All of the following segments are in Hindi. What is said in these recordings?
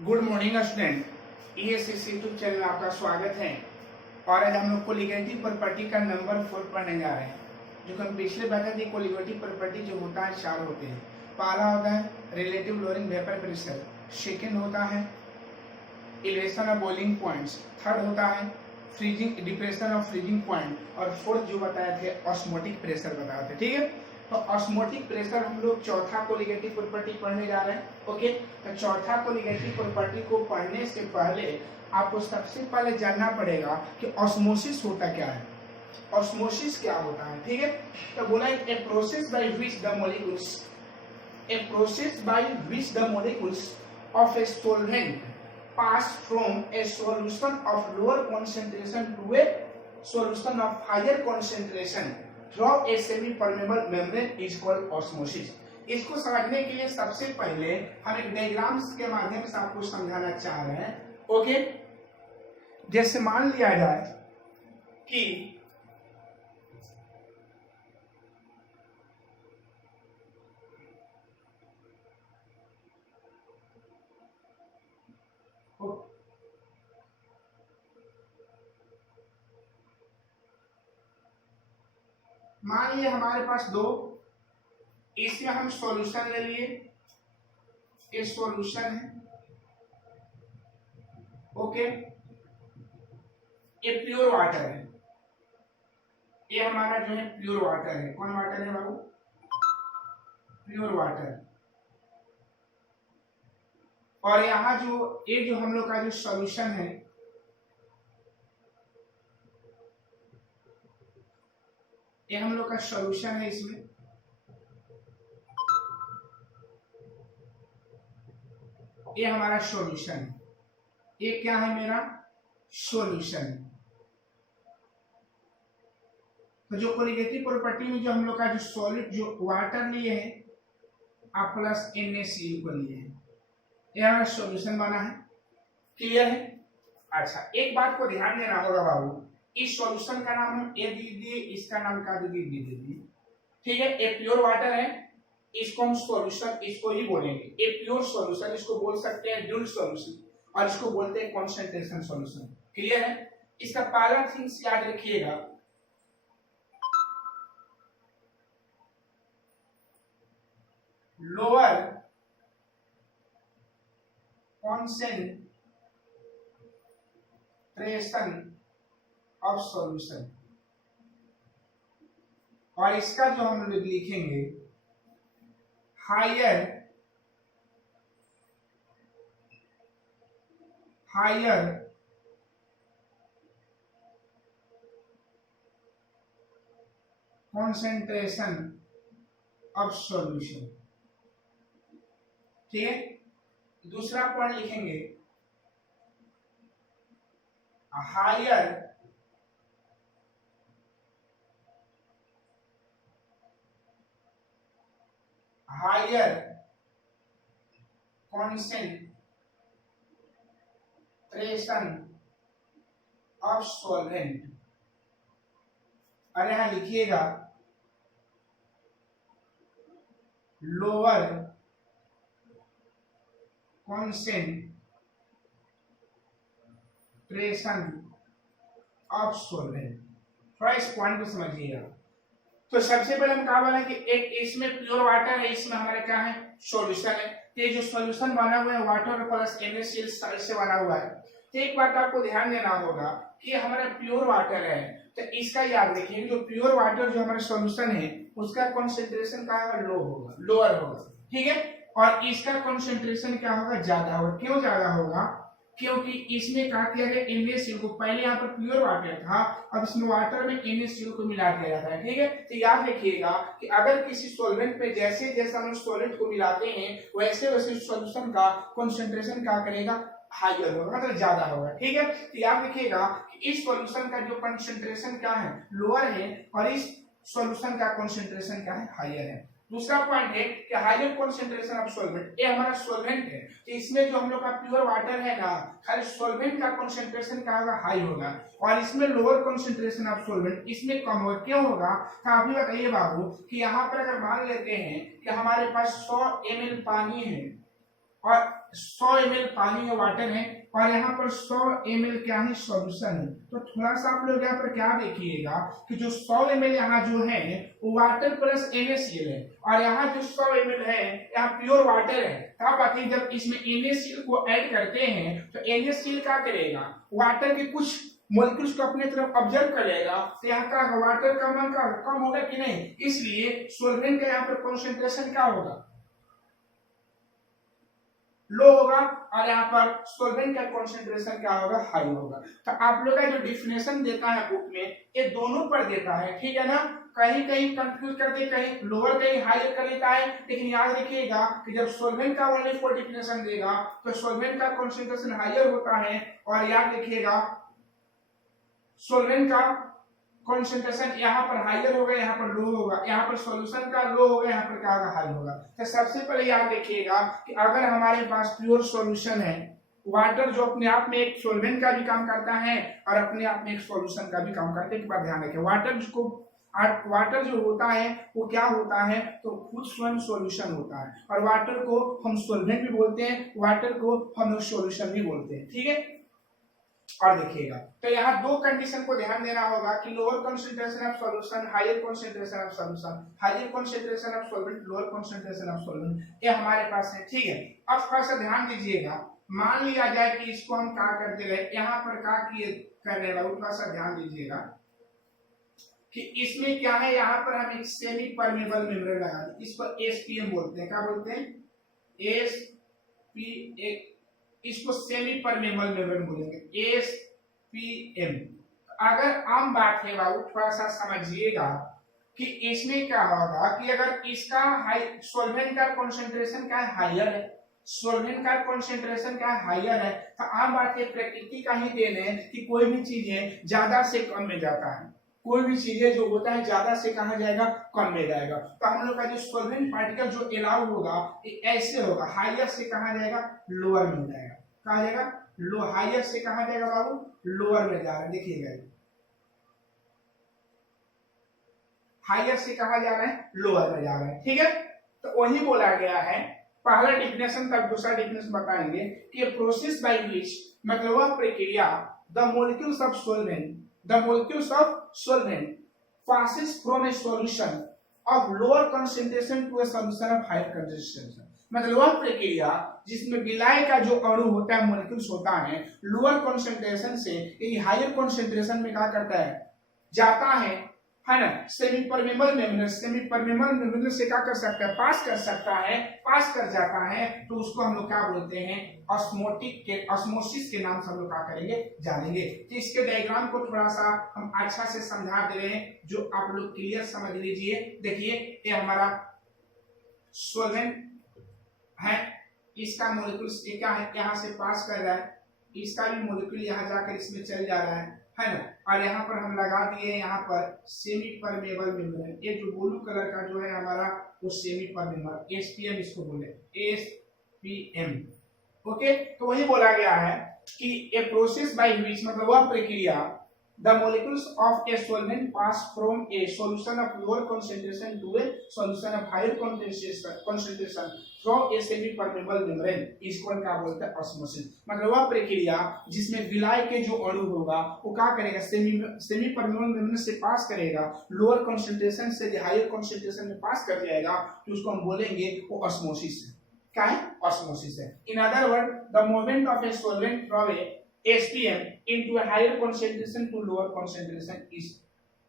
Good morning student, ESS YouTube channel में आपका स्वागत है। और आज हम लोग कोलिगेटिव प्रॉपर्टी का नंबर 4 पढ़ने जा रहे हैं। जो कि हम पिछले पढ़े थे, कोलिगेटिव प्रॉपर्टी जो होता है 4 होते हैं। पहला होता है relative lowering vapour pressure, second होता है elevation of boiling points, third होता है freezing depression of freezing point, और फोर्थ जो बताए थे ऑस्मोटिक प्रेशर बताए थे। ठीक है, तो ऑस्मोटिक प्रेशर हम लोग चौथा कोलिगेटिव प्रॉपर्टी पढ़ने जा रहे हैं। ओके, तो चौथा कोलिगेटिव प्रॉपर्टी को पढ़ने से पहले आपको सबसे पहले जानना पड़ेगा कि ऑस्मोसिस होता क्या है, ऑस्मोसिस क्या होता है। ठीक है, तो बोला a process by which the molecules of a solvent pass from a solution of lower concentration to a solution of higher concentration through a semi-permeable membrane is called osmosis। इसको समझने के लिए सबसे पहले हम एक डायग्राम्स के माध्यम से आपको समझाना चाह रहे हैं। ओके, जैसे मान लिया जाए कि मान लिए हमारे पास दो, इसमें हम सॉल्यूशन ले लिए, ये सॉल्यूशन है। ओके, ये प्योर वाटर है, ये हमारा जो है प्योर वाटर है। कौन वाटर है बाबू? Pure water. और यहाँ जो ये जो हम लोग का जो सॉल्यूशन है, ये हम लोग का सॉल्यूशन है। इसमें ये हमारा सॉल्यूशन है, ये क्या है? मेरा सॉल्यूशन। तो जो कोलिगेटिव प्रॉपर्टी में जो हम लोग का जो सॉलिड जो वाटर लिए है आप प्लस NaCl को लिए है, ये हमारा सॉल्यूशन बना है। क्लियर है? अच्छा, एक बात को ध्यान देना होगा बाबू, इस सॉल्यूशन का नाम हम ए दे दिए, इसका नाम क्या दे दिए। ठीक है, ए प्योर वाटर है, इसको हम सॉल्यूशन इसको ही बोलेंगे। ए प्योर सॉल्यूशन इसको बोल सकते हैं ड्यूल सॉल्यूशन, और इसको बोलते हैं कॉन्सेंट्रेशन सॉल्यूशन। क्लियर है? इसका पहला थिंग्स याद रखिएगा, लोअर कॉन्सेंट्रेशन ऑफ सॉल्यूशन, और इसका जो हम लोग लिखेंगे हायर कॉन्सेंट्रेशन ऑफ सॉल्यूशन। ठीक है, दूसरा पॉइंट लिखेंगे हायर कॉन्सेंट्रेशन ऑफ सॉल्वेंट। और यहां लिखिएगा लोअर कॉन्सेंट्रेशन ऑफ सॉल्वेंट। थोड़ा इस पॉइंट को समझिएगा। तो सबसे पहले हम कहा बोला कि एक इसमें प्योर वाटर है, इसमें हमारा क्या है? सॉल्यूशन है। तो ये जो सॉल्यूशन बना हुआ है वाटर प्लस NaCl साइड से बना हुआ है। तो एक बात आपको ध्यान देना होगा कि हमारा प्योर वाटर है, तो इसका याद रखिए जो प्योर वाटर जो हमारा सॉल्यूशन है उसका कॉन्सेंट्रेशन क्या होगा? लो होगा, लोअर होगा। ठीक है, और इसका कॉन्सेंट्रेशन क्या होगा? ज्यादा होगा। क्यों ज्यादा होगा? क्योंकि इसमें क्या किया गया? NaCl को, पहले यहाँ पर प्योर वाटर था, अब इसमें वाटर में NaCl को मिला दिया जाता है। ठीक है, तो याद रखिएगा कि अगर किसी सॉल्वेंट पे जैसे जैसे हम सॉलिड को मिलाते हैं वैसे वैसे सॉल्यूशन का कॉन्सेंट्रेशन क्या करेगा? हाइयर होगा, मतलब ज्यादा होगा। ठीक है, तो याद रखिएगा कि इस सॉल्यूशन का जो कॉन्सेंट्रेशन क्या है? लोअर है, और इस सॉल्यूशन का कॉन्सेंट्रेशन क्या है? हाइयर है। दूसरा पॉइंट है कि हाइयर कॉन्सेंट्रेशन ऑफ सॉल्वेंट, ये हमारा सॉल्वेंट है, तो इसमें जो हम लोग का प्योर वाटर है ना, खाली सॉल्वेंट का कॉन्सेंट्रेशन क्या होगा? हाई होगा, और इसमें लोअर कॉन्सेंट्रेशन ऑफ सॉल्वेंट इसमें कम होगा। क्यों होगा? तो आप ही बताइए बाबू कि यहाँ पर अगर मान लेते हैं कि हमारे पास 100 ml पानी है, और 100 ml पानी या वाटर है और यहाँ पर 100 ml क्या है सॉल्यूशन है। तो थोड़ा सा आप लोग यहाँ पर क्या देखिएगा कि जो 100 ml यहाँ जो है वो वाटर प्लस NaCl है और यहाँ जो 100 ml है यहाँ प्योर वाटर है। तब आखिर जब इसमें NaCl को ऐड करते हैं तो NaCl क्या करेगा, वाटर के कुछ मॉलिक्यूल्स को अपने तरफ ऑब्जर्व करेगा, तो यहाँ का वाटर का मान का कम होगा कि नहीं, इसलिए सॉल्वेंट का यहाँ पर कॉन्सेंट्रेशन क्या होगा, लो होगा और यहाँ पर सॉल्वेंट का कॉन्सेंट्रेशन क्या होगा, हाई होगा। तो आप लोग का जो डिफिनेशन देता है बुक में ये दोनों पर देता है, ठीक है ना। कहीं कहीं कंफ्यूज करके कहीं लोअर कहीं हायर कर लेता है, लेकिन याद रखिएगा कि जब सॉल्वेंट का ओनली फॉर डिफिनेशन देगा तो सॉल्वेंट का कॉन्सेंट्रेशन हायर होता है और याद रखिएगा सॉल्वेंट का कॉन्सेंट्रेशन यहाँ पर हायर होगा, यहाँ पर लो होगा, यहाँ पर सॉल्यूशन का लो होगा, यहाँ पर क्या होगा, हाई होगा। तो सबसे पहले याद रखिएगा कि अगर हमारे पास प्योर सॉल्यूशन है, वाटर जो अपने आप में एक सॉल्वेंट का भी काम करता है और अपने आप में एक सॉल्यूशन का भी काम करता है, एक बात ध्यान रखें। वाटर जो होता है वो क्या होता है, तो खुद स्वयं सॉल्यूशन होता है और वाटर को हम सॉल्वेंट भी बोलते हैं, वाटर को हम लोग सॉल्यूशन भी बोलते हैं, ठीक है। और देखिएगा तो यहाँ दो कंडीशन को ध्यान देना होगा कि lower concentration of solution, higher concentration of solution, higher concentration of solvent, lower concentration of solvent, ये हमारे पास है, ठीक है। अब थोड़ा सा ध्यान दीजिएगा, मान लिया जाए कि इसको हम क्या करते रहे, यहाँ पर क्या किए कर रहे हैं, थोड़ा सा ध्यान दीजिएगा कि इसमें क्या है, यहाँ पर हम एक सेमी परमेबल मेम्ब्रेन लगा दें, इसको SPM बोलते हैं, क्या बोलते हैं, SPM, इसको सेमी परमेबल मेम्ब्रेन बोलेंगे, SPM। अगर आम बात है बाबू थोड़ा सा समझिएगा कि इसमें क्या होगा कि अगर इसका हाई सॉल्वेंट का कंसंट्रेशन क्या है, हायर है, सॉल्वेंट का कंसंट्रेशन क्या है, हायर है, तो आम बात है प्रकृति का ही देन है कि कोई भी चीज है ज्यादा से कम में जाता है, कोई भी चीजें जो होता है ज्यादा से कहा जाएगा, कम में जाएगा। तो हम लोग का जो सॉल्वेंट पार्टिकल जो अलाउ होगा ऐसे होगा, हायर से कहा जाएगा, लोअर में जाएगा, कहा जाएगा लो, हायर से कहा जाएगा बाबू, लोअर में जा रहा है, देखिएगा हायर से कहा जा रहा है, लोअर में जा रहा है, ठीक है। तो वही बोला गया है, पहला डिफिनेशन तक दूसरा डिफिनेशन बताएंगे कि प्रोसेस बाय विच, मतलब वह प्रक्रिया, the molecules of solvent, the molecules of solvent passes from a solution of lower concentration to a solution of higher concentration। मतलब वह प्रक्रिया जिसमें विलाय का जो अणु होता है, मॉलिक्यूल्स होता है, लोअर कॉन्सेंट्रेशन से हायर कॉन्सेंट्रेशन में क्या करता है, जाता है ना, semi permeable membrane, semi permeable membrane से क्या कर सकता है, पास कर सकता है, पास कर जाता है, तो उसको हम लोग क्या बोलते हैं, ऑस्मोसिस के नाम से हम लोग क्या करेंगे, जानेंगे। तो इसके डायग्राम को थोड़ा सा हम अच्छा से समझा दे रहे हैं, जो आप लोग क्लियर समझ लीजिए। देखिए ये हमारा सॉल्वेंट है, इसका मॉलिक्यूल्स क्या है, यहाँ से पास कर रहा है, इसका भी मॉलिक्यूल यहाँ जाकर इसमें चल जा रहा है ना, और यहाँ पर हम लगा दिए यहाँ पर सेमी परमेबल मेम्ब्रेन, ये जो ब्लू कलर का जो है हमारा वो सेमी परमेबल, SPM इसको बोले, SPM, ओके। तो वही बोला गया है कि ए प्रोसेस बाय व्हिच, मतलब वह प्रक्रिया, the molecules of a solvent pass from a solution of lower concentration to a solution of higher concentration from a semi permeable membrane, इसको क्या बोलते हैं, ऑस्मोसिस। मतलब वह प्रक्रिया जिसमें विलाय के जो अणु होगा वो क्या करेगा, सेमी परमेबल मेम्ब्रेन से पास करेगा, लोअर कंसंट्रेशन से हायर कंसंट्रेशन में पास कर जाएगा, तो उसको हम बोलेंगे वो ऑस्मोसिस है, क्या है, ऑस्मोसिस है। In other word, the movement of a solvent from A SPM into a higher concentration to lower concentration is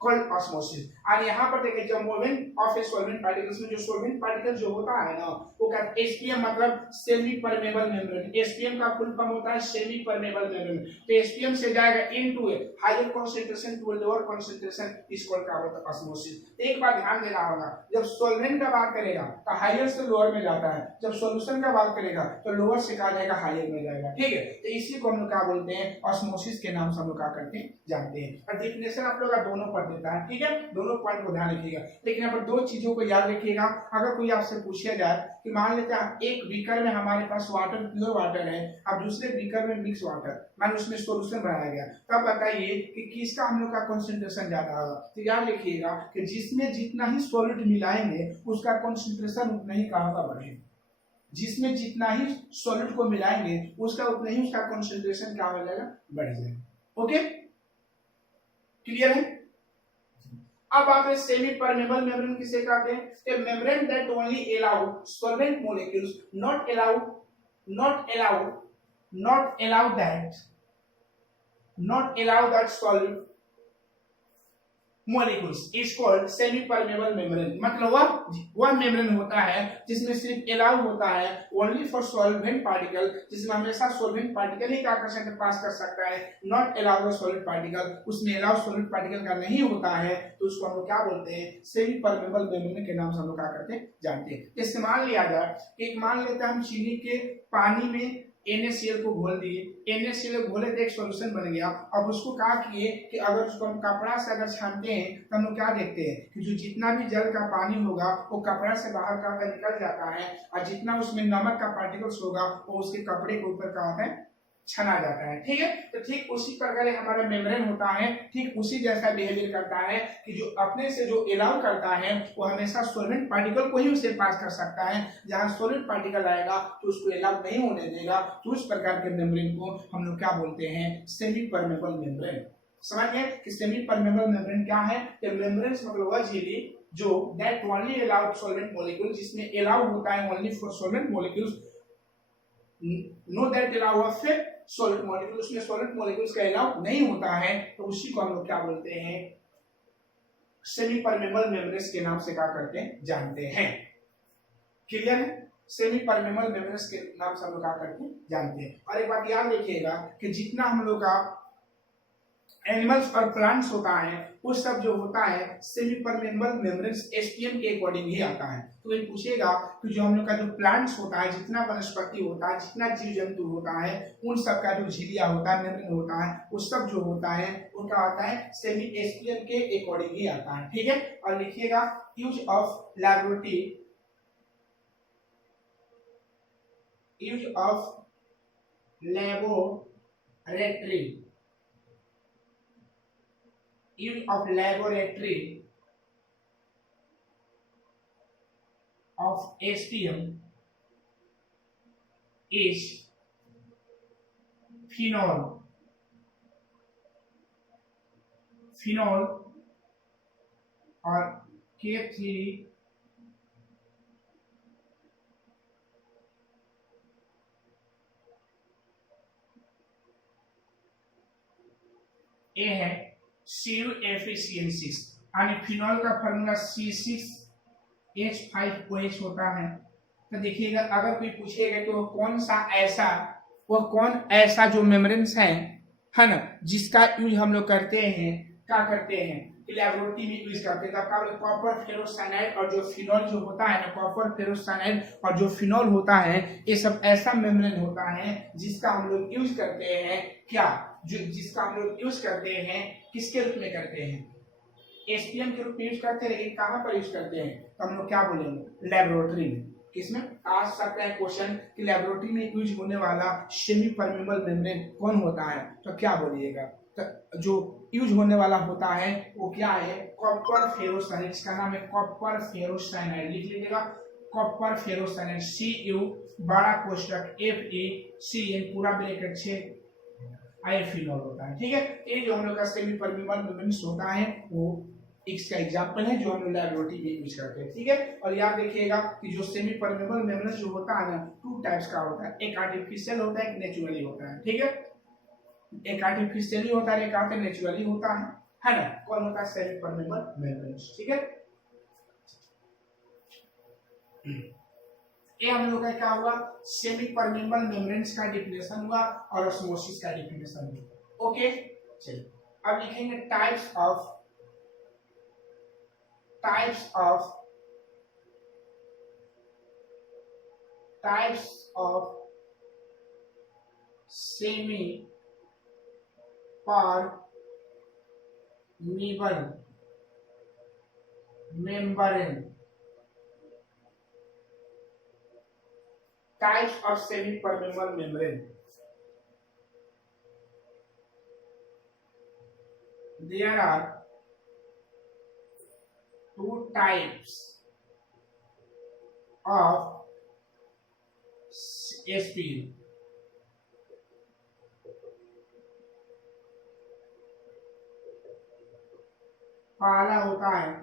called osmosis। और यहाँ पर देखिए जब movement of a solvent particles में जो सॉल्वेंट पार्टिकल जो होता है ना, वो क्या, SPM मतलब सेमी परमेबल मेम्ब्रेन, SPM का फुल फॉर्म होता है सेमी परमेबल मेम्ब्रेन, तो SPM से जाएगा into a higher concentration to a lower concentration, is called क्या होता है, ऑस्मोसिस। एक बात ध्यान देना होगा, जब सॉल्वेंट का बात करेगा तो हायर से लोअर में जाता है, जब सॉल्यूशन का बात करेगा तो लोअर से कहा जाएगा, हायर में जाएगा, ठीक है। तो इसी को हम लोग क्या बोलते हैं, ऑस्मोसिस के नाम से हम लोग क्या करते हैं, जानते हैं। और डेफिनेशन आप लोग दोनों पर देता है, ठीक है, दोनों पॉइंट को ध्यान रखिएगा। लेकिन यहाँ पर दो चीजों को याद रखिएगा, अगर कोई आपसे पूछा जाए कि मान लेते हैं एक बीकर में हमारे पास वाटर, प्योर वाटर है, अब दूसरे बीकर में मिक्स वाटर, मान उसमें सॉल्यूशन बनाया गया, तब बताइए कि किसका हम लोग का कंसंट्रेशन ज्यादा होगा। तो याद रखिएगा कि जिसमें जितना ही सॉलिड मिलाएंगे उसका कंसंट्रेशन उतना ही कहाँ का बढ़ेगा, जिसमें जितना ही सॉलिड को मिलाएंगे उसका उतना ही उसका कॉन्सेंट्रेशन क्या हो जाएगा, बढ़ जाएगा। ओके, क्लियर है। अब आते हैं सेमी परमेबल मेम्ब्रेन किसे कहते हैं, ए membrane that only allow solvent molecules not allow that solid molecules is called semi permeable membrane। मतलब वह मेम्ब्रेन होता है जिसमें सिर्फ अलाउ होता है ओनली फॉर सॉल्वेंट पार्टिकल, जिसमें हमेशा सॉल्वेंट पार्टिकल ही क्या कर सकते, पास कर सकता है, not allow the solid particle, उसमें अलाउ सॉलिड पार्टिकल का नहीं होता है, तो उसको हम लोग क्या बोलते हैं, सेमी परमेबल मेम्ब्रेन के नाम से हम लोग क्या करते हैं, जानते हैं। जैसे मान लिया जाए कि मान लेते हैं हम चीनी के पानी में NaCl को घोल दिए, NaCl घोले तो एक सॉल्यूशन बन गया। अब उसको क्या किए कि अगर उसको हम कपड़ा से अगर छानते हैं तो हम लोग क्या देखते हैं कि जो जितना भी जल का पानी होगा वो कपड़ा से बाहर का निकल जाता है, और जितना उसमें नमक का पार्टिकल्स होगा वो उसके कपड़े के ऊपर क्या होता है, छना जाता है। ठीक है, तो ठीक उसी प्रकार हमारा मेम्ब्रेन होता है, ठीक उसी जैसा बिहेवियर करता है कि जो अपने से जो अलाउ करता है वो हमेशा सॉल्वेंट पार्टिकल को ही उसे पास कर सकता है, जहां सॉलिड पार्टिकल आएगा तो उसको अलाउ नहीं होने देगा। तो उस प्रकार के मेम्ब्रेन को हम लोग क्या बोलते हैं, सेमी परमेबल मेम्ब्रेन। समझ गए कि सेमी परमेबल मेम्ब्रेन क्या है, मेम्ब्रेन मतलब वह झिल्ली जो that only allow solvent molecule, जिसमें अलाउ होता है only for solvent molecules, know that allow फिर सॉलिड मॉलिक्यूल, उसमें सॉलिड मॉलिक्यूल्स का अलाउ नहीं होता है, तो उसी को हम लोग क्या बोलते हैं, सेमी परमेबल मेम्ब्रेन के नाम से क्या करते हैं, जानते हैं। क्लियर है, सेमी परमेबल मेम्ब्रेन के नाम से हम लोग क्या करते हैं, जानते हैं। और एक बात याद रखिएगा कि जितना हम लोग का एनिमल्स और प्लांट्स होता है वो सब जो होता है सेमी परमेबल मेम्ब्रेन SPM के अकॉर्डिंग ही आता है। तो ये पूछेगा कि जो हम लोग का जो प्लांट्स होता है, जितना वनस्पति होता है, जितना जीव जंतु होता है, उन सब का जो झिल्लिया होता है, मेम्ब्रेन होता है, वो सब जो होता है वो क्या होता है, सेमी SPM के अकॉर्डिंग ही आता है। ठीक है, और लिखिएगा use of laboratory of SPM is phenol और K3 ए है CuFeCN6, यानी फिनॉल का फार्मूला C6H5OH होता है। तो देखिएगा अगर कोई पूछेगा कि वो कौन ऐसा जो मेम्ब्रेन्स है ना, जिसका यूज हम लोग करते हैं, क्या करते हैं, लैबोरेटरी में यूज करते हैं, तब कॉपर फेरोसाइनाइड और जो फिनॉल जो होता है ना, कॉपर फेरोसाइनाइड और जो फिनॉल होता है, ये सब ऐसा मेम्ब्रेन होता है जिसका हम लोग यूज करते हैं, क्या, जिसका हम लोग यूज करते हैं, किसके रूप में करते हैं, SPM के रूप में यूज करते हैं। लेकिन कहां पर यूज करते हैं, तो हम लोग क्या बोलेंगे, लैबोरेटरी में। किसमें आ सकता है क्वेश्चन कि लैबोरेटरी में यूज होने वाला सेमी परमेबल मेम्ब्रेन कौन होता है, तो क्या बोलिएगा, तो जो यूज होने वाला होता है वो क्या है, कॉपर फेरोसाइनाइड, इसका नाम है कॉपर फेरोसाइनाइड। लिख लीजिएगा कॉपर फेरोसाइनाइड, Cu बड़ा कोष्टक FeCN पूरा ब्रैकेट 6 फिनॉल होता है। ठीक है, ये जो हम लोग का सेमी परमेबल मेम्ब्रेन होता है वो इसका एग्जांपल है जो हम लोग लैबोरेटरी में यूज करते हैं। ठीक है, और याद रखिएगा कि जो सेमी परमेबल मेम्ब्रेन जो होता है ना, 2 टाइप्स का होता है, एक आर्टिफिशियल होता है, एक नेचुरली होता है। ठीक है, एक आर्टिफिशियली होता है, एक आता है नेचुरली होता है ना। कौन होता है, सेमी परमेबल मेम्ब्रेन। ठीक है, ये हम लोग का क्या हुआ, सेमी परमेबल मेम्ब्रेन्स का डिफिनेशन हुआ और ऑस्मोसिस का डिफिनेशन हुआ। ओके, चलिए अब लिखेंगे types of semi permeable membrane. Types of semi-permeable membrane. There are 2 types of SPM. पहला होता है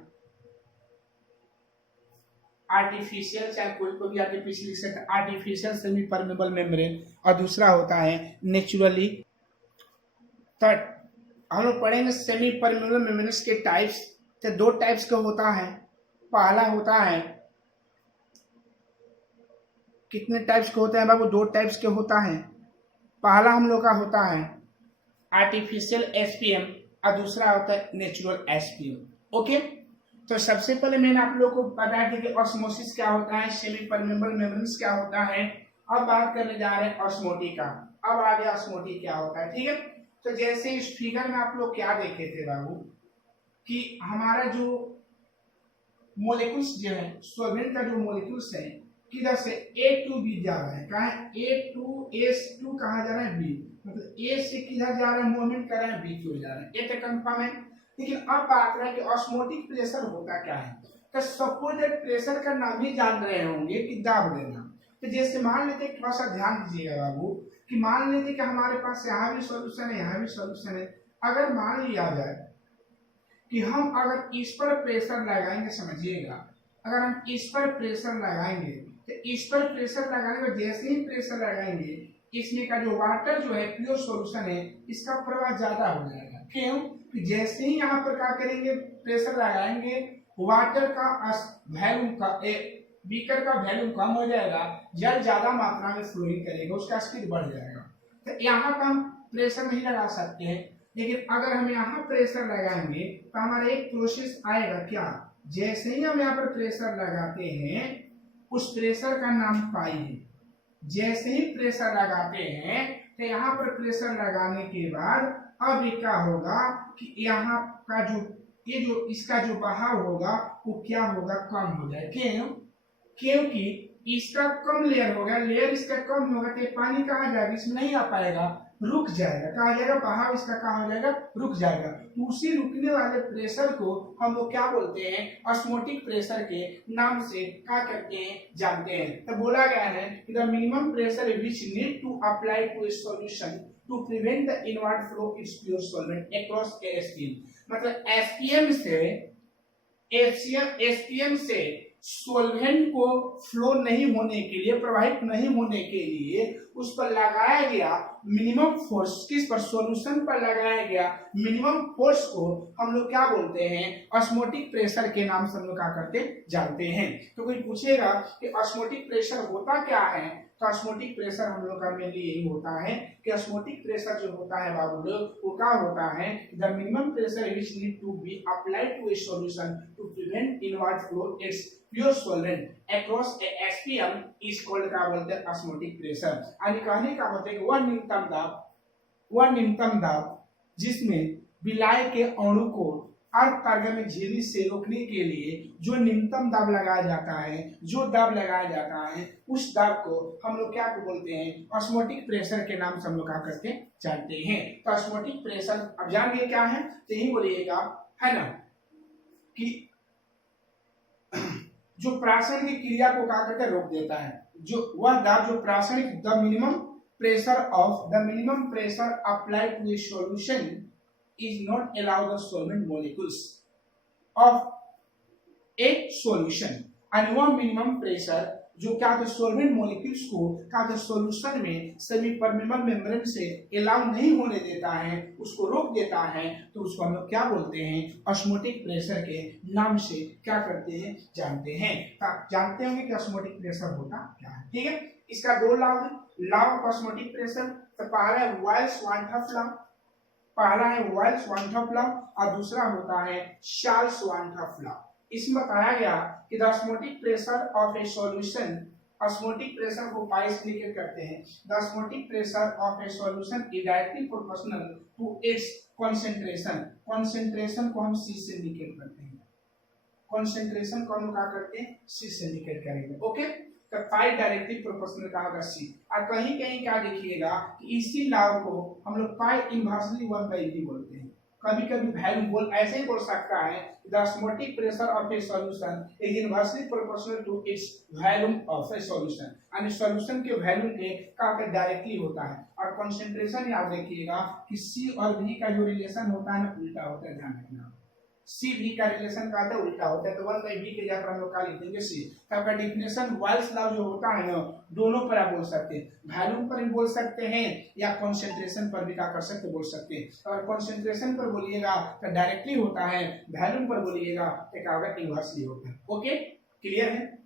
आर्टिफिशियल, चाहे कोई को भी आर्टिफिशियल लिख सकते हैं, आर्टिफिशियल सेमी परमेबल मेम्ब्रेन, और दूसरा होता है नेचुरली। थर्ड हम लोग पढ़ेंगे सेमी परमेबल मेम्ब्रेन्स के टाइप्स। तो दो टाइप्स का होता है। पहला होता है, कितने टाइप्स के होते हैं बाबू? दो टाइप्स के होता है। पहला हम लोग का होता है आर्टिफिशियल एसपीएम और दूसरा होता है नेचुरल एसपीएम। ओके, तो सबसे पहले मैंने आप लोगों को बताया था कि ऑस्मोसिस क्या होता है, सेमी परमेबल मेम्ब्रेन्स क्या होता है। अब बात करने जा रहे हैं ऑस्मोटिक का। अब आगे ऑस्मोटिक क्या होता है, ठीक है। तो जैसे इस फिगर में आप लोग क्या देखे थे बाबू कि हमारा जो मोलिक्यूल्स जो है, सॉल्वेंट का जो मोलिक्यूल्स है, किधर से A टू B जा रहा है। कहाँ है? A टू S2 कहाँ जा रहा है? B। मतलब A से किधर जा रहा है? मूवमेंट कर रहा है B की ओर जा रहा है। ये तो कंफर्म है। लेकिन अब बात करें कि ऑस्मोटिक प्रेशर होता क्या है। तो सपोज दैट प्रेशर का नाम ही जान रहे होंगे कि दाब देना। तो जैसे मान लेते हैं, थोड़ा सा ध्यान दीजिएगा बाबू, कि मान लेते कि हमारे पास यहाँ भी सॉल्यूशन है, यहाँ भी सॉल्यूशन है। अगर मान लिया जाए कि हम अगर इस पर प्रेशर लगाएंगे, समझिएगा, अगर हम इस पर प्रेशर लगाएंगे तो इस पर प्रेशर लगाने में जैसे ही प्रेशर लगाएंगे, इसमें का जो वाटर जो है प्योर सॉल्यूशन है, इसका प्रवाह ज्यादा हो जाएगा। क्यों? कि जैसे ही यहाँ पर क्या करेंगे, प्रेशर लगाएंगे, वाटर का वैल्यूम का बीकर का वैल्यूम कम हो जाएगा, जल ज्यादा मात्रा में फ्लोइंग करेगा, उसका स्पीड बढ़ जाएगा। तो यहाँ पर हम प्रेशर नहीं लगा सकते हैं। लेकिन अगर हम यहाँ प्रेशर लगाएंगे तो हमारा एक प्रोसेस आएगा, क्या? जैसे ही हम यहाँ पर प्रेशर लगाते हैं, उस प्रेशर का नाम पाई है। जैसे ही प्रेशर लगाते हैं तो यहाँ पर प्रेशर लगाने के बाद अब ये क्या होगा कि यहाँ का जो ये जो इसका जो बहाव होगा वो क्या होगा? कम हो जाए। क्यों? क्योंकि इसका कम लेयर होगा, लेयर इसका कम होगा तो पानी कहाँ जाएगा? इसमें नहीं आ पाएगा, रुक जाएगा। कहा जाएगा? बहाव इसका कहाँ हो जाएगा? रुक जाएगा। तो उसी रुकने वाले प्रेशर को हम लोग क्या बोलते हैं? ऑस्मोटिक प्रेशर के नाम से क्या करते हैं? जानते हैं। तो बोला गया है कि the minimum pressure which need to apply to a solution to prevent the invert flow its pure solvent across SPM. मतलब एसपीएम से सोल्वेंट को फ्लो नहीं होने के लिए, प्रवाहित नहीं होने के लिए उस पर लगाया गया मिनिमम फोर्स, किस पर? सॉल्यूशन पर लगाया गया मिनिमम फोर्स को हम लोग क्या बोलते हैं? ऑस्मोटिक प्रेशर के नाम से हम लोग क्या करते जानते हैं। तो कोई पूछेगा कि ऑस्मोटिक प्रेशर होता क्या है, तो ऑस्मोटिक प्रेशर हम लोग का मेनली यही होता है कि ऑस्मोटिक प्रेशर जो होता है बाबू लोग, वो क्या होता है? The minimum pressure which need to be applied to a solution to prevent invert flow its pure solvent across a SPM is called, क्या बोलते हैं? Osmotic pressure. यानी कहने का मतलब है वह न्यूनतम दाब जिसमें विलाय के अणु को अर्ध कार्य में झिल्ली से रोकने के लिए जो न्यूनतम दाब लगाया जाता है, जो दाब लगाया जाता है, उस दाब को हम लोग क्या बोलते हैं? ऑस्मोटिक प्रेशर के नाम से हम लोग क्या करते जानते हैं। तो ऑस्मोटिक प्रेशर अब जान गए क्या है, तो यही बोलिएगा, है ना, कि जो प्राशन की क्रिया को क्या करके रोक देता है, जो वह दाब जो प्रासंगिक the minimum pressure applied to a solution is not allow the solvent molecules of a solution, and वह मिनिमम प्रेशर जो क्या तो सॉल्वेंट मॉलिक्यूल्स को क्या तो सॉल्यूशन में सेमी परमेबल मेम्ब्रेन से अलाउ नहीं होने देता है, उसको रोक देता है, तो उसको हम लोग क्या बोलते हैं? ऑस्मोटिक प्रेशर के नाम से क्या करते हैं? जानते हैं। तो आप जानते होंगे कि ऑस्मोटिक प्रेशर होता क्या है, ठीक है। इसका दो लॉ है, लॉ ऑफ ऑस्मोटिक प्रेशर। तो पहला है वाइल्स-वानटॉफ लॉ, पहला है वाइल्स-वानटॉफ लॉ और दूसरा होता है चार्ल्स-वानटॉफ लॉ। इसमें बताया गया कि the osmotic pressure of a solution, osmotic pressure को पाई से इंडिकेट करते हैं। The osmotic pressure of a solution is directly proportional to its concentration. Concentration को हम C से इंडिकेट करते हैं, कंसंट्रेशन को हम क्या करते हैं? C से इंडिकेट करेंगे। ओके, तो पाई डायरेक्टली प्रोपोर्शनल का होगा C। और कहीं कहीं क्या देखिएगा कि इसी लॉ को हम लोग पाई इनवर्सली 1/v बोलते हैं। कभी कभी वैल्यू बोल ऐसे ही बोल सकता है the osmotic pressure of a solution is inversely proportional to its volume of a solution, यानी सॉल्यूशन के वैल्यू के का डायरेक्टली होता है। और कंसंट्रेशन याद रखिएगा कि सी और वी का जो रिलेशन होता है ना उल्टा होता है, ध्यान रखना। सी भी का रिलेशन का है उल्टा होता है, तो 1/v के जगह पर हम लोग का लिख देंगे सी। तो आपका डेफिनेशन वाल्स लॉ जो होता है ना दोनों पर आप बोल सकते हैं, वॉल्यूम पर भी बोल सकते हैं या कंसंट्रेशन पर भी क्या कर सकते बोल सकते हैं। अगर कंसंट्रेशन पर बोलिएगा तो डायरेक्टली होता है, वॉल्यूम पर बोलिएगा तो क्या होगा इनवर्सली होता है। ओके क्लियर है।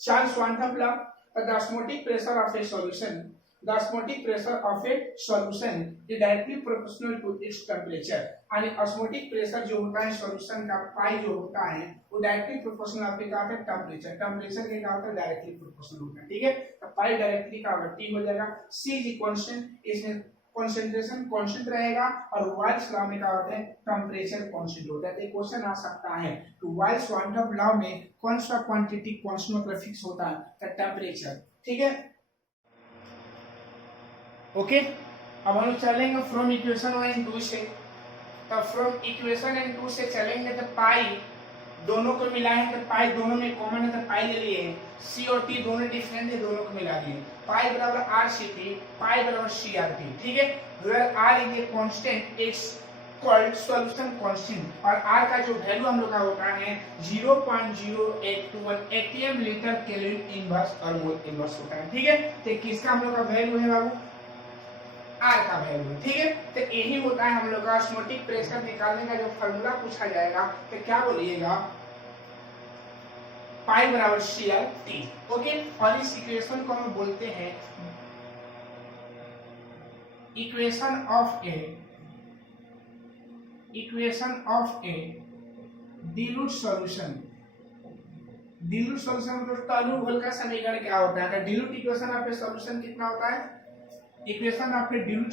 Charles quantum law, the osmotic pressure of a solution, the osmotic pressure of a solution is directly proportional to its temperature, यानी osmotic pressure जो होता है सॉल्यूशन का पाई जो होता है वो डायरेक्टली प्रोपोर्शनल आपके क्या होता है टेम्परेचर, टेम्परेचर के क्या होता है डायरेक्टली प्रोपोर्शनल होता है। ठीक है, तो पाई डायरेक्टली का T हो जाएगा। C इज कांस्टेंट, इसमें कंसंट्रेशन कांस्टेंट रहेगा और वाल्स लॉ में क्या होता है टेम्परेचर कांस्टेंट होता है। तो क्वेश्चन आ सकता है तो वाल्स क्वांटम लॉ में कौन सा क्वांटिटी कांस्टेंट मतलब फिक्स होता है, तो टेम्परेचर। ठीक है ओके अब हम चलेंगे फ्रॉम इक्वेशन 1 एंड 2 से। तो फ्रॉम इक्वेशन एंड 2 से चलेंगे तो पाई दोनों को मिलाएं तो पाई दोनों में कॉमन है तो पाई ले लिए, सी और टी दोनों डिफरेंट है दोनों को मिला दिए, पाई बराबर आर सी टी, पाई बराबर सी आर टी। ठीक है, where R is a constant it's called solution constant, और आर का जो वैल्यू हम लोग का होता है 0.0821 एटीएम लीटर केल्विन इनवर्स और मोल इनवर्स होता है। ठीक है, तो किसका हम लोग का वैल्यू है बाबू, आर का वैल्यू। ठीक है, तो यही होता है हम लोग का ऑस्मोटिक प्रेशर निकालने का जो फार्मूला पूछा जाएगा तो क्या बोलिएगा पाई बराबर सी आर टी। ओके, और इस इक्वेशन को हम बोलते हैं equation of A dilute solution. dilute solution मतलब तनु घोल का समीकरण क्या होता है, dilute equation of a solution कितना होता है, equation of A dilute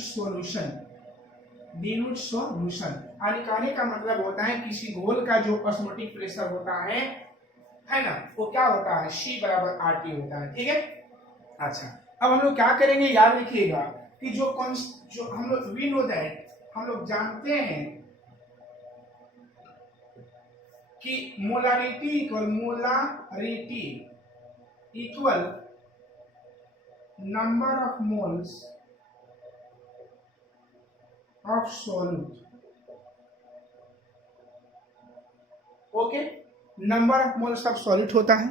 solution, यानी कहने का मतलब होता है किसी घोल का जो ऑस्मोटिक प्रेशर होता है ना वो क्या होता है C बराबर RT होता है। ठीक है, अच्छा अब हम लोग क्या करेंगे याद रखिएगा कि जो हम लोग वी नो दैट हम लोग जानते हैं कि molarity equal number of moles of solute. Okay, number of moles of solute होता है,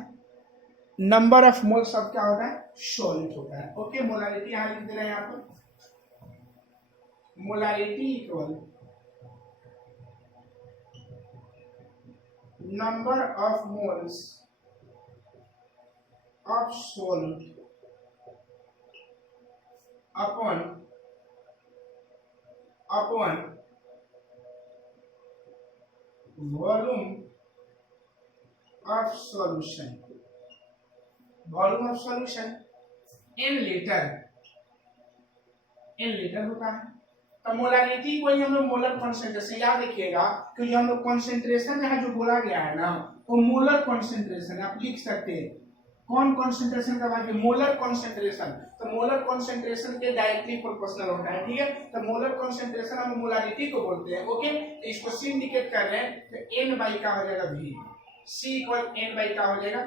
नंबर ऑफ मोल्स ऑफ क्या होता है सॉल्यूट होता है। ओके, मोलारिटी यहां लिख दे रहे हैं आप, molarity equal number of moles of solute upon volume of solution, volume of solution in litre होता है। तो मोलारिटी को ही हम लोग मोलर कॉन्सेंट्रेशन याद रखिएगा क्योंकि हम लोग कॉन्सेंट्रेशन यहाँ जो बोला गया है ना वो मोलर कॉन्सेंट्रेशन आप लिख सकते हैं। कौन कॉन्सेंट्रेशन का बात है, मोलर कॉन्सेंट्रेशन, तो मोलर कॉन्सेंट्रेशन के डायरेक्टली प्रोपोर्शनल होता है। ठीक है, तो मोलर कॉन्सेंट्रेशन हम मोलारिटी को बोलते हैं। ओके, तो इसको सी इंडिकेट कर रहे हैं तो n बाई का हो जाएगा v, c equal n by का हो जाएगा,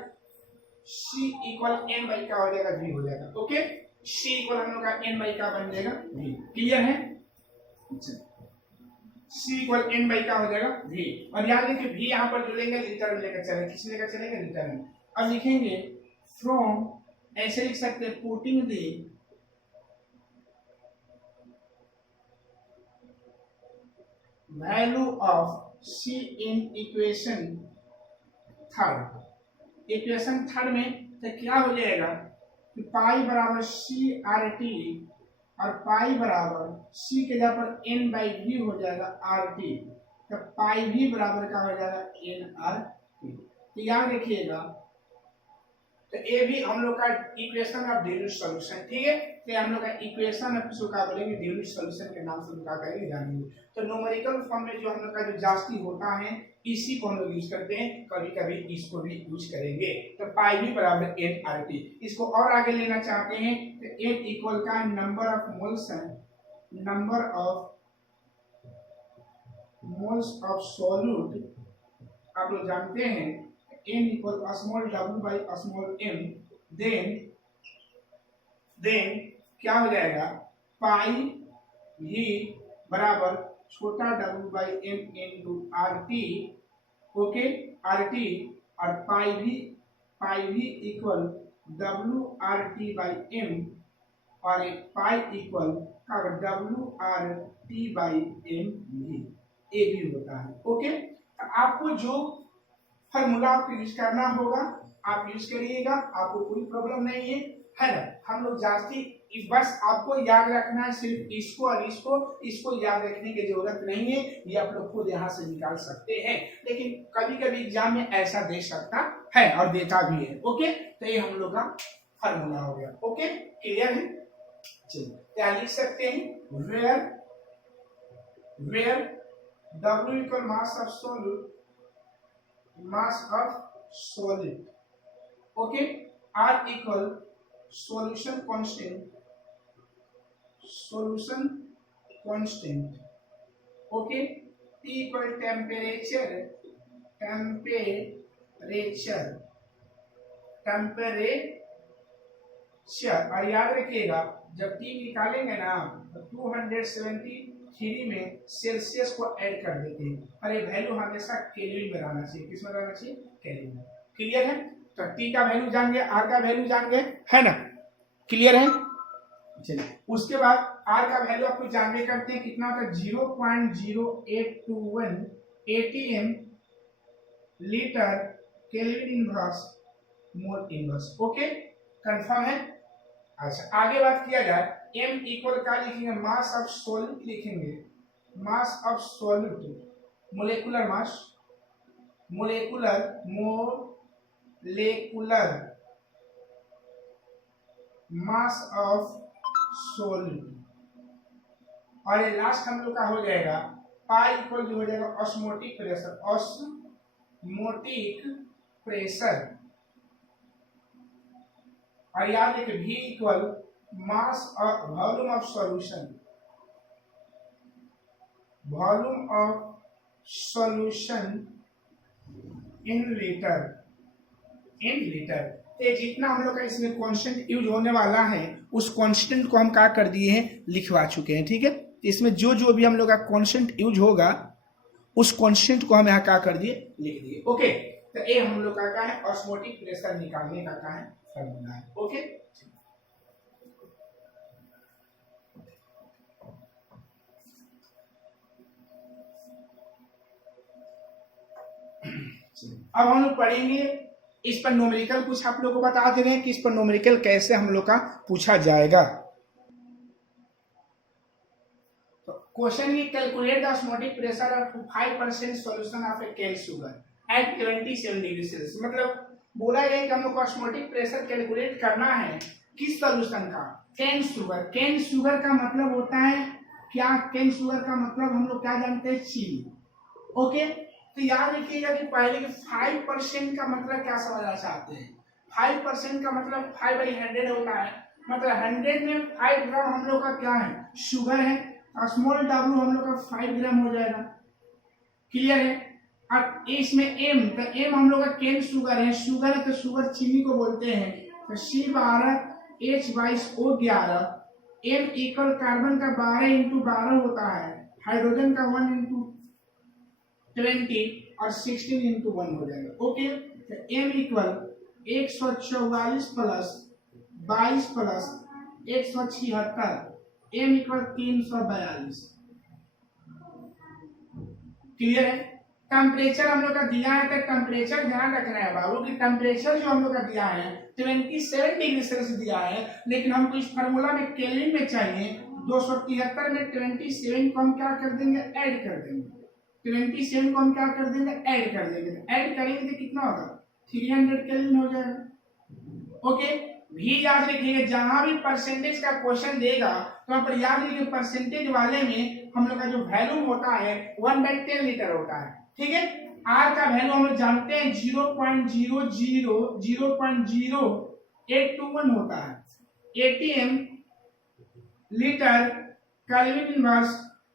c इक्वल n बाई का हो जाएगा v हो जाएगा। ओके, c इक्वल हम लोग का n बाई का बन जाएगा v। क्लियर है, c इक्वल n बाई का हो जाएगा v, और याद रखिए v यहाँ पर जो लेंगे लीटर में लेकर चलेंगे, किस लेकर चलेंगे लीटर में। अब लिखेंगे फ्रॉम, ऐसे लिख सकते हैं putting the value of c in equation third में तो क्या हो जाएगा कि पाई बराबर सी आर टी और पाई बराबर c के जगह पर n बाई वी हो जाएगा आर टी, तो पाई भी बराबर का हो जाएगा n आर टी। तो याद रखिएगा तो ये भी हम लोग का इक्वेशन ऑफ dilute सॉल्यूशन। ठीक है, तो हम लोग का इक्वेशन ऑफ इसको क्या बोलेंगे dilute सॉल्यूशन के नाम से क्या करेंगे जानेंगे। तो न्यूमेरिकल फॉर्म में जो हम लोग का जो जास्ती होता है इसी को हम लोग यूज करते हैं, कभी कभी इसको भी यूज करेंगे। तो पाई भी बराबर n आर टी, इसको और आगे लेना चाहते हैं तो n इक्वल का नंबर ऑफ मोल्स है, number of moles of solute आप लोग जानते हैं n equal small w by small m, then क्या हो जाएगा पाई भी बराबर छोटा w by m into R T, okay R T, और पाई भी equal w R T by m, और एक pi equal w R T by m भी, ए भी होता है। ओके, तो आपको जो फॉर्मूला आपको यूज करना होगा आप यूज करिएगा, आपको कोई प्रॉब्लम नहीं है ना। हम लोग जाती बस आपको याद रखना है सिर्फ इसको और इसको याद रखने की जरूरत नहीं है, ये आप लोग खुद यहाँ से निकाल सकते हैं, लेकिन कभी कभी एग्जाम में ऐसा दे सकता है और देता भी है। ओके, तो ये हम लोग का फॉर्मूला हो गया। ओके, क्लियर है? चलिए क्या लिख सकते हैं, where W equal mass of solid, okay, R equal solution constant, okay, T equal temperature, और याद रखिएगा जब T निकालेंगे ना तो 273 में सेल्सियस को ऐड कर देते हैं, और ये वैल्यू हमेशा केल्विन में रहना चाहिए। किस में रहना चाहिए? केल्विन में। क्लियर है? तो T का वैल्यू जान गए, R का वैल्यू जान गए, है ना? क्लियर है? चलिए उसके बाद R का वैल्यू आपको जानने करते हैं कितना होता है, 0.0821 atm litre kelvin inverse mole inverse. Okay, confirm है? अच्छा, आगे बात किया जाए, m इक्वल का लिखेंगे मास ऑफ सॉल्यूट, लिखेंगे mass of solute, molecular mass, mass of solute, और ये लास्ट हम लोग का हो जाएगा पाई इक्वल जो हो जाएगा ऑस्मोटिक प्रेशर, और याद रखिए V equal mass of volume of solution in litre. तो जितना हम लोग का इसमें कांस्टेंट यूज होने वाला है उस कांस्टेंट को हम क्या कर दिए हैं, लिखवा चुके हैं। ठीक है, इसमें जो भी हम लोग का कांस्टेंट यूज होगा उस कांस्टेंट को हम यहाँ क्या कर दिए, लिख दिए। ओके, तो ये हम लोग का क्या है, ऑस्मोटिक प्रेशर निकालने का क्या है, फॉर्मूला है। ओके, अब हम लोग पढ़ेंगे इस पर न्यूमेरिकल, कुछ आप लोगों को बता दे रहे हैं कि इस पर न्यूमेरिकल कैसे हम लोग का पूछा जाएगा। तो क्वेश्चन ये, calculate the osmotic pressure of 5% solution of a cane sugar at 27 degree Celsius. मतलब बोला है कि हम लोग को ऑस्मोटिक प्रेशर कैलकुलेट करना है किस सॉल्यूशन का, केन शुगर। केन शुगर का मतलब होता है क्या, केन शुगर का मतलब हम लोग क्या जानते हैं, चीनी। ओके, तो याद रखिएगा कि पहले के 5% का मतलब क्या समझना चाहते हैं। 5% का मतलब 5/100 होता है, मतलब 100 में 5 ग्राम हम लोग का क्या है, शुगर है, स्मॉल w हम लोग का 5 ग्राम हो जाएगा। क्लियर है? और इसमें m, तो m हम लोग का केन शुगर है, तो शुगर चीनी को बोलते हैं, तो C12H22O11, m इक्वल कार्बन का 12 × 12 होता है, हाइड्रोजन का 1 × 20 और 16 × 1 हो जाएगा। ओके, तो m equal 144 plus 22 plus 176, m equal 342। Clear है? टेम्परेचर हम लोग का दिया है, तो टेम्परेचर ध्यान रखना है बाबू कि टेम्परेचर जो हम लोग का दिया है 27 डिग्री सेल्सियस दिया है, लेकिन हमको इस फार्मूला में केल्विन में चाहिए। 273 में 27 को हम क्या कर देंगे, ऐड कर देंगे। 27 को हम क्या कर देंगे, ऐड कर देंगे। ऐड करेंगे तो कितना होगा, 300 केल्विन हो जाएगा। ओके, भी याद रखिएगा जहां भी परसेंटेज का क्वेश्चन देगा तो आप याद रखिए परसेंटेज वाले में हम लोग का जो वैल्यू होता है 1/10 लीटर होता है। ठीक है, आर का वैल्यू हम लोग जानते हैं 0.00821 होता है, atm litre kelvin inverse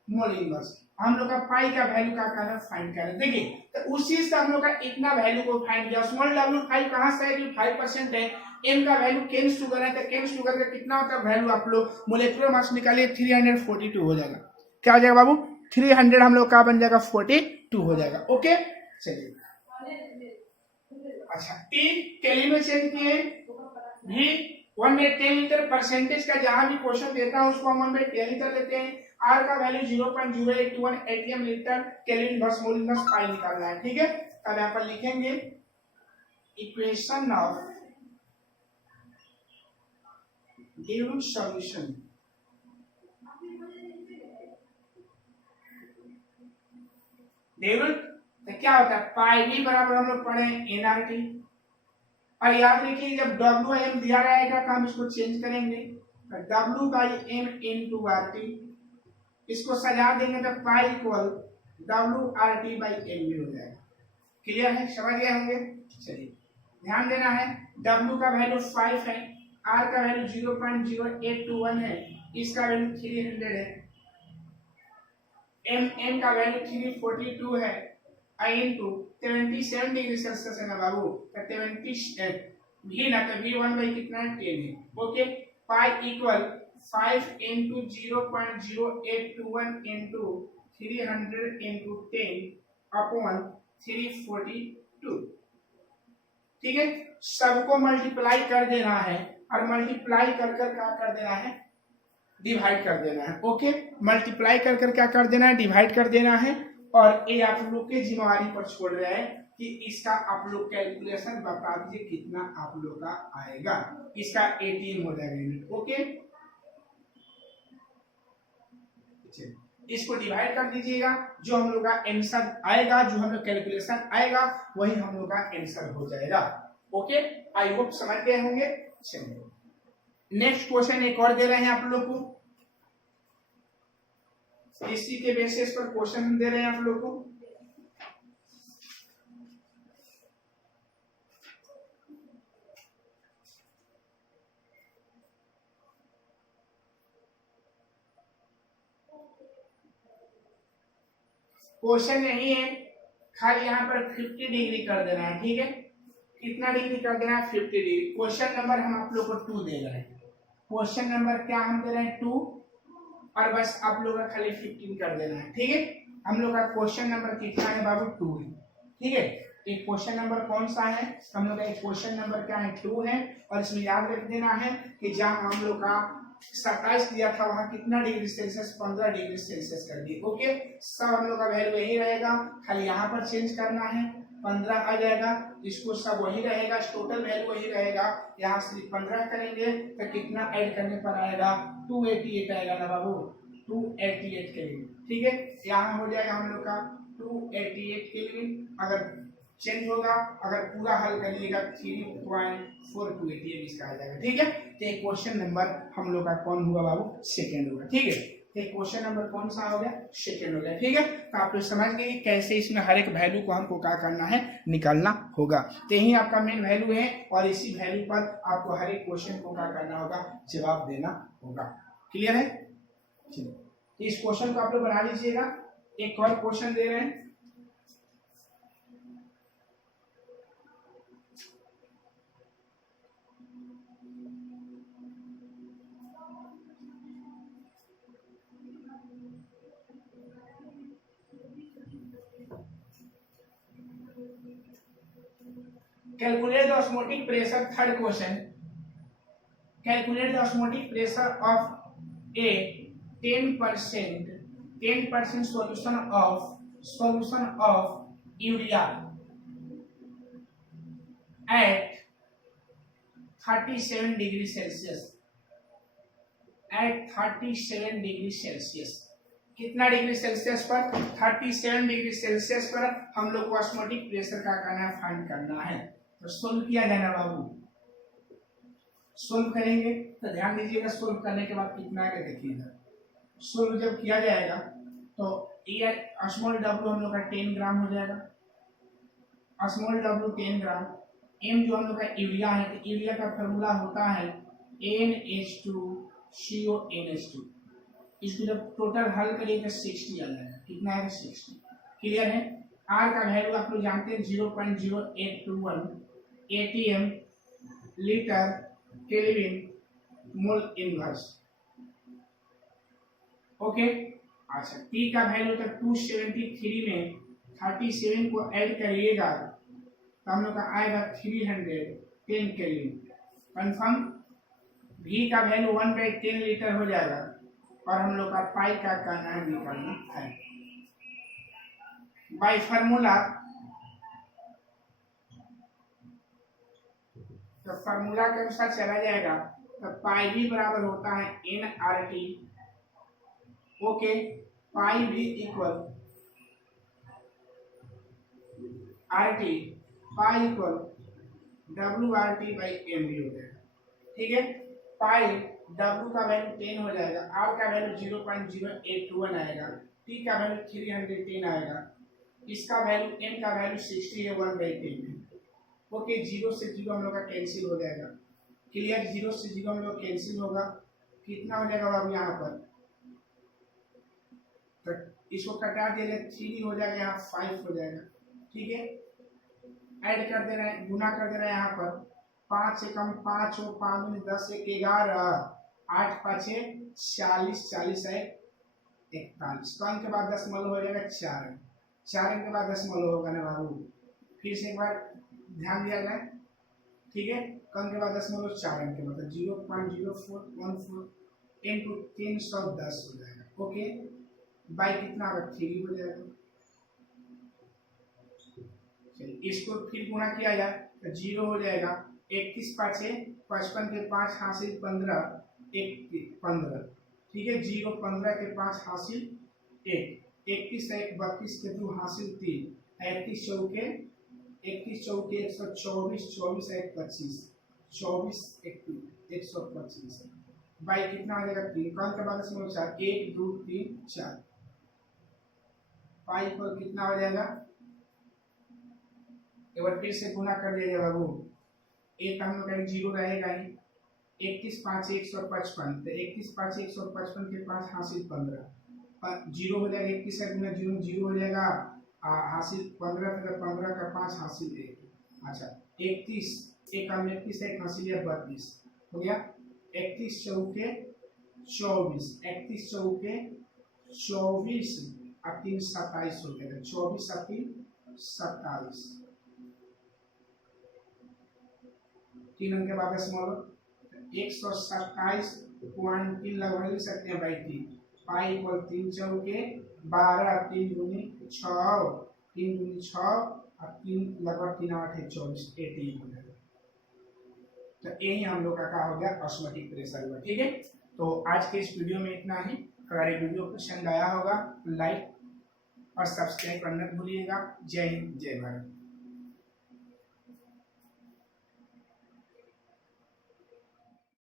mole inverse. हम लोग का पाई का वैल्यू का करना फाइंड करें। देखिए तो उसी से हम लोग का इतना वैल्यू को फाइंड किया। स्मॉल w 5 कहां से है कि 5% है। m का वैल्यू केन शुगर है तो केन शुगर का कितना होता है वैल्यू आप लोग मोलेकुलर मास निकालिए 342 हो जाएगा। क्या हो जाएगा बाबू 300 हम लोग का बन जाएगा 42 हो जाएगा। ओके चलिए अच्छा टी केल्विन में चेंज किए भी 1/10 लीटर परसेंटेज का जहां भी क्वेश्चन देता है उसको हम 1/10 लीटर लेते हैं। R का वैल्यू 0.0821 atm लीटर केल्विन वर्स मोल इनवर्स पाई निकालना है। ठीक है तब यहां पर लिखेंगे equation of dilute solution dilute तो क्या होता है पाई भी बराबर हम लोग पढ़े nRT और याद रखिए जब Wm दिया रहेगा तो हम इसको चेंज करेंगे तो W/m into RT इसको सजा देंगे तो पाई इक्वल WRT/m भी हो जाएगा। क्लियर है समझ गए होंगे। चलिए ध्यान देना है W का वैल्यू 5 है R का वैल्यू 0.0821 है इसका वैल्यू 300 है m का वैल्यू 342 है I into 77 डिग्री सेल्सियस है ना बाबू तो 70 भी ना तो V1 बाई कितना है 10 है। Okay pi equal 5 into 0.0821 into 300 into 10 upon 342। ठीक है सबको मल्टीप्लाई कर देना है और मल्टीप्लाई कर कर क्या कर देना है डिवाइड कर देना है। ओके मल्टीप्लाई कर कर क्या कर देना है डिवाइड कर देना है और ये आप लोग के जिम्मेवारी पर छोड़ रहे हैं कि इसका आप लोग कैलकुलेशन बता दीजिए कितना आप लोग का आएगा। इसका 18 हो जाएगा यूनिट। ओके इसको डिवाइड कर दीजिएगा जो हम लोग का आंसर आएगा जो हम लोग कैलकुलेशन आएगा वही हम लोग का आंसर हो जाएगा। ओके आई होप समझ गए होंगे। चलिए नेक्स्ट क्वेश्चन एक और दे रहे हैं आप लोग को इसी के बेसिस पर क्वेश्चन दे रहे हैं आप लोग को। क्वेश्चन नहीं है खाली यहाँ पर 50 डिग्री कर देना है। ठीक है कितना डिग्री कर देना है 50 डिग्री। क्वेश्चन नंबर हम आप लोग को 2 दे रहे हैं। क्वेश्चन नंबर क्या हम दे रहे हैं 2 और बस आप लोग का खाली 15 कर देना है। ठीक है हम लोग का क्वेश्चन नंबर कितना है बाबू 2 है। ठीक है एक क्वेश्चन नंबर कौन सा है हम लोग का एक क्वेश्चन नंबर क्या है 2 है और इसमें याद रख देना है कि जहां हम लोग का 27 दिया था वहां कितना डिग्री सेल्सियस 15 डिग्री सेल्सियस कर दिए। ओके सब हम लोग का वैल्यू यही रहेगा खाली यहाँ पर चेंज करना है 15 आ जाएगा इसको सब वही रहेगा टोटल वैल्यू वही रहेगा। यहाँ सिर्फ 15 करेंगे तो कितना ऐड करने पर आएगा 288 आएगा ना बाबू 288 केल्विन। ठीक है यहाँ हो जाएगा हम लोग का 288 केल्विन। अगर चेंज होगा अगर पूरा हल करिएगा 3.428 इसका आ जाएगा। ठीक है तो एक क्वेश्चन नंबर हम लोग का कौन हुआ बाबू सेकंड होगा। ठीक है एक क्वेश्चन नंबर कौन सा हो गया सेकंड हो गया। ठीक है तो आप लोग समझ गए कि कैसे इसमें हर एक वैल्यू को हमको क्या करना है निकालना होगा। तो यही आपका मेन वैल्यू है और इसी वैल्यू पर आपको हर एक क्वेश्चन को क्या करना होगा जवाब देना होगा। क्लियर है चलिए इस क्वेश्चन को आप लोग बना लीजिएगा। एक और क्वेश्चन दे रहे हैं calculate the osmotic pressure third question calculate the osmotic pressure of a 10% solution of urea at 37 degree celsius at 37 degree celsius कितना डिग्री सेल्सियस पर 37 डिग्री सेल्सियस पर हम लोग को ऑस्मोटिक प्रेशर का करना फाइंड करना है। तो सोल्व किया जाएगा बाबू सोल्व करेंगे तो ध्यान दीजिएगा सोल्व करने के बाद कितना आएगा देखिएगा। सोल्व जब किया जाएगा तो ये स्मॉल w हम लोग का 10 ग्राम हो जाएगा। स्मॉल w 10 ग्राम m जो हम लोग का यूरिया है तो यूरिया का फॉर्मूला होता है NH2CONH2 इसको जब टोटल हल करिएगा 60 आ जाएगा। कितना है 60। क्लियर है। आर का वैल्यू आप लोग जानते हैं 0.0821 ATM litre kelvin mole inverse. Okay. अच्छा टी का वैल्यू था 273 में 37 को ऐड करिएगा तो हम लोग का आएगा 310 केल्विन। कंफर्म। भी का वैल्यू 1/10 लीटर हो जाएगा और हम लोग का पाई का नाम निकालना है बाय फार्मूला। तो फार्मूला के अनुसार चला जाएगा तो पाई भी बराबर होता है NRT। ओके। पाई भी equal RT, pi equal WRT by MV हो जाएगा। ठीक है। पाई W का वैल्यू 10 हो जाएगा, R का वैल्यू 0.0821 आएगा, T का वैल्यू 310 आएगा, इसका वैल्यू M का वैल्यू 60 है 1/10 में। ओके। 0 से 0 हम लोग का कैंसिल हो जाएगा। क्लियर। 0 से 0 हम लोग कैंसिल होगा। कितना हो जाएगा बाबू यहाँ पर, तो इसको कटा दे रहे 3 हो जाएगा, यहाँ 5 हो जाएगा। ठीक है। ऐड कर दे रहे हैं, गुना कर दे रहे हैं यहाँ पर 5 से कम 5 हो, 5 में 10 1 11 8 5 40 40 है 41। कम के बाद 10 मल हो जाएगा 4 4 के बाद 10 मल होगा ना बाबू। फिर से एक बार ध्यान दिया जाए। ठीक है। कम के बाद 10 मल 4 के मतलब 0.0414 इंटू 310 हो जाएगा। ओके। बाई कितना होगा 3 हो जाएगा। इसको फिर गुणा किया जाए तो 0 हो जाएगा। 21 5 55 के 5 हासिल 15 15। ठीक है। 0 15 के 5 हासिल 1 21 1 32 के 2 हासिल 3 31 चौके 124 24 1 25 24 125 बाई कितना आ जाएगा 3। कौन का बाद 4 1 2 3 4 पाई पर कितना हो जाएगा। एक बार फिर से गुना कर दिया जाएगा बाबू। एक हम लोग का 0 रहेगा ही। 21 5 155 तो 21 5 155 के 5 हासिल 15 0 हो जाएगा। 21 का गुना 0 0 हो जाएगा हासिल 15 का 15 का 5 हासिल 1। अच्छा 31 एक कम 31 1 हासिल 32 हो गया। 31 चौके 24 31 चौके 24 और 3 27 हो जाएगा। 24 और 3 27 3 अंक के बाद स्मॉल 127.3 लगभग लिख सकते हैं बाई 3। पाई इक्वल 3 चौके 12 3 दूनी 6 3 दूनी 6 और 3 लगभग 3 8 है 24 18 हो जाएगा। तो यही हम लोग का हो गया ऑस्मोटिक प्रेशर हुआ। ठीक है। तो आज के इस वीडियो में इतना ही। अगर ये वीडियो पसंद आया होगा तो लाइक और सब्सक्राइब करना भूलिएगा। जय हिंद जय भारत।